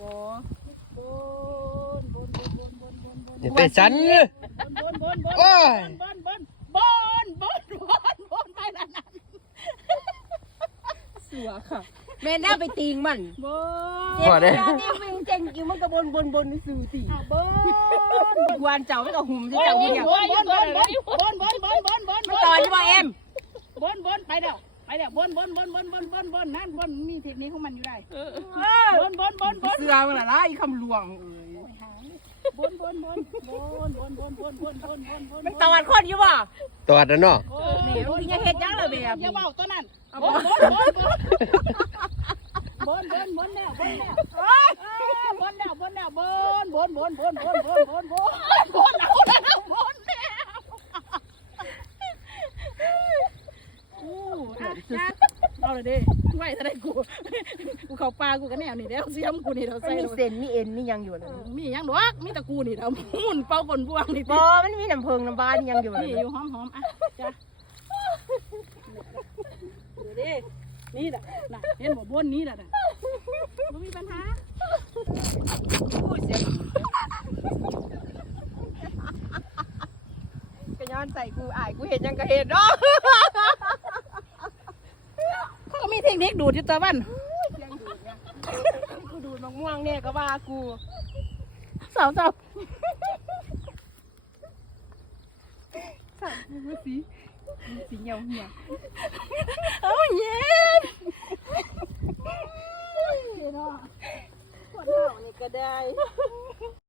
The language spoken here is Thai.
บ่บนบนบนบนบนบนบนอย่าเตะฉันบนบนบนโอ้ยบนบนบนบนบนบนไปนั่นน่ะสัวค่ะแม่น่าไปติงมันบพอได้เจ้าที่วิ่งเจงกิวมันก็บนบนบนสื่อสินบนกวนเจ้าไม่ก็หุ่มบที่เจ้านบเนี่นยบนบนบนบนบนบนบนบนมันต่อยี่บ่เอ็มบนบนไปเด้อไปเด้อบนบนบนบนบนบนบนนั่นบนมีเทคนิคของมันอยู่ได้บน บนบนบนเสือมันอะไรคำหลวงเอ้ยบนบนบนบนบนบนบนบนบนบนบนมันตอดคนอยู่บ่ตอดนะเนาะนี่มันยังเฮ็ดยังเลยแบบอย่านี้เบาตัวนั้นบนบนบนบนบนบนแล้วบนแล้วบนแล้วบนแล้วบนบนบนบนบนบนบนบนบนเอาแล้วบนแล้ว เอาเลยดิไหวจะได้กูกูเข้าปลากูกันแนวนี่แล้วเสียมกูนี่เรามันใส่มีเลยเส้นมีเอ็นมียังอยู่เลยมีอย่างดอกมีตะกูนี่เราหมุนเป่าคนบวงนี่บ่ มันมีน้ำเพิงน้ำบ้านยังอยู่เลยนี่อยู่หอมหอมอะจ้ะเดี๋ยวดินี่แหละน่ะเห็นบ่บนนี้แหละน่ะไม่มีปัญหาพูดเสียงก็ย้อนใส่กูอายกูเห็นยังก็เห็นเนาะ เขาก็มีเทคนิค ดูดอยู่ตัวบ้านยังดูดเนี่ยกูดูดมะม่วงเนี่ยก็ว่ากูสาวสาวสั่งกูสิสีเหี่ยวเหี่ยวเอาเย็นเนาะคนเฒ่านี่ก็ได้เ